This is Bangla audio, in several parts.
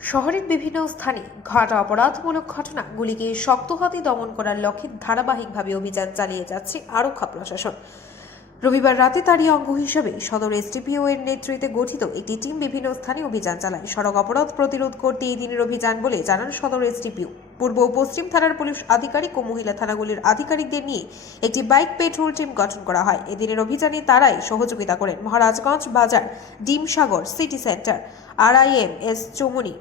শহরের বিভিন্ন স্থানে ঘটা অপরাধমূলক ঘটনাগুলিকে শক্ত হাতে দমন করার লক্ষ্যে ধারাবাহিকভাবে অভিযান চালিয়ে যাচ্ছে আরক্ষা প্রশাসন। রবিবার রাতে তারই অঙ্গ হিসেবে সদর এসডিপিও এর নেতৃত্বে গঠিত একটি টিম বিভিন্ন স্থানে অভিযান চালায়। সড়ক অপরাধ প্রতিরোধ করতে এই দিনের অভিযান বলে জানান সদর এসডিপিও। পূর্ব ও পশ্চিম থানার পুলিশ আধিকারিক ও মহিলা থানাগুলির আধিকারিকদের নিয়ে একটি বাইক পেট্রোল টিম গঠন করা হয়। এদিনের অভিযানে তারাই সহযোগিতা করেন মহারাজগঞ্জ বাজার, Dimsagar city centre, RIMS Chowmuhani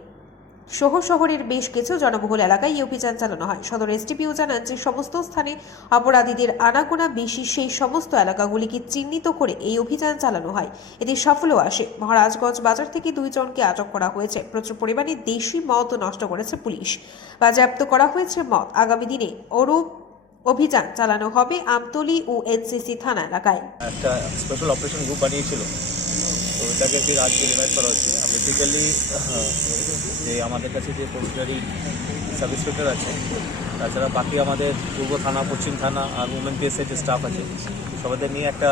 সহ শহরের বেশ কিছু জনবহুল এলাকায় এই অভিযান চালানো হয়। সদর এসডিপিও জানান যে সমস্ত স্থানে অপরাধীদের আনাগোনা বেশি সেই সমস্ত এলাকাগুলিকে চিহ্নিত করে এই অভিযান চালানো হয়। এতে সফলও আসে। মহারাজগঞ্জ বাজার থেকে 2 জনকে আটক করা হয়েছে। প্রচুর পরিমাণে দেশি মদ নষ্ট করেছে পুলিশ, বাজেয়াপ্ত করা হয়েছে মদ। আগামী দিনে ওরূপ অভিযান চালানো হবে আমতলী ও NCC থানা এলাকায়। একটা স্পেশাল অপারেশন গ্রুপ বানিয়েছিল, তো এটাকে ফির আজকে রিভাইভ করা হচ্ছে। বেসিক্যালি যে আমাদের কাছে যে ফৌজদারি সাব ইন্সপেক্টর আছে, তাছাড়া বাকি আমাদের পূর্ব থানা, পশ্চিম থানা আর উমেন পিএসের যে স্টাফ আছে, সবাইদের নিয়ে একটা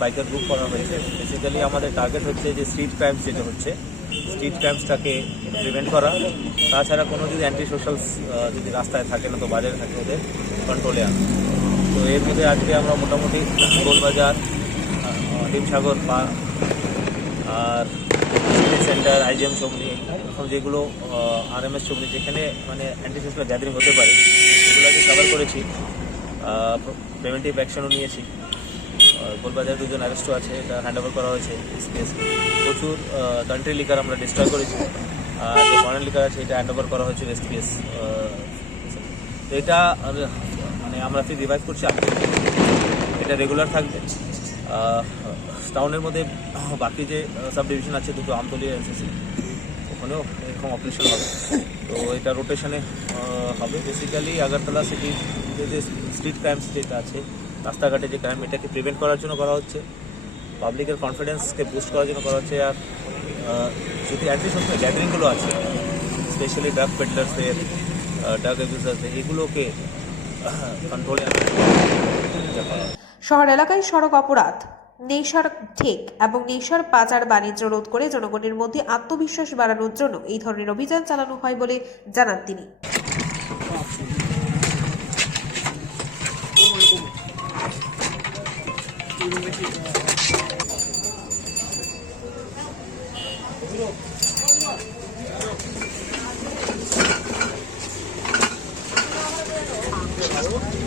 বাইকার গ্রুপ করা হয়েছে। বেসিক্যালি আমাদের টার্গেট হচ্ছে যে স্ট্রিট ক্রাইমস যেটা হচ্ছে, স্ট্রিট ক্রাইমসটাকে প্রিভেন্ট করা। তাছাড়া কোনো যদি অ্যান্টি সোশ্যালস যদি রাস্তায় থাকে না তো বাজারে থাকে, ওদের কন্ট্রোলে আনা। তো এর মধ্যে আজকে আমরা মোটামুটি গোলবাজার, ডিমসাগর আর সিটি সেন্টার, IGM চৌমনি, এখন যেগুলো RMS চৌমনি যেখানে মানে অ্যান্টি সোশ্যাল গ্যাদারিং হতে পারে সেগুলোকে কভার করেছি। প্রিভেন্টিভ অ্যাকশনও নিয়েছি। গোলবাজারে 2 জন অ্যারেস্টও আছে, এটা হ্যান্ড ওভার করা হয়েছে SPS। প্রচুর কান্ট্রি লিকার আমরা ডিস্ট্রয় করেছি, আর যে ফরেন লিকার আছে এটা হ্যান্ড ওভার করা হয়েছে SPS। তো এটা মানে আমরা ফির রিভাইভ করছি, এটা রেগুলার থাকবে। টাউনের মধ্যে বাকি যে সাব ডিভিশন আছে, 2টো আমতলী NCC, ওখানেও এরকম অপারেশন হবে। তো এটা রোটেশনে হবে। বেসিক্যালি আগরতলা সিটি যে স্ট্রিট ক্রাইমস যেটা আছে, রাস্তাঘাটে যে ক্রাইম, এটাকে প্রিভেন্ট করার জন্য করা হচ্ছে, পাবলিকের কনফিডেন্সকে বুস্ট করার জন্য করা হচ্ছে। আর যদি অ্যান্টি সোশ্যাল গ্যাদারিংগুলো আছে, স্পেশালি ড্রাগ পেডলার্সদের, ড্রাগ অ্যাবিউজারদের, এগুলোকে কন্ট্রোলে আনা। শহর এলাকায় সড়ক অপরাধ, নেশার ঠেক এবং নেশার পাচার বাণিজ্য রোধ করে জনগণের মধ্যে আত্মবিশ্বাস বাড়ানোর জন্য এই ধরনের অভিযান চালানো হয় বলে জানান তিনি।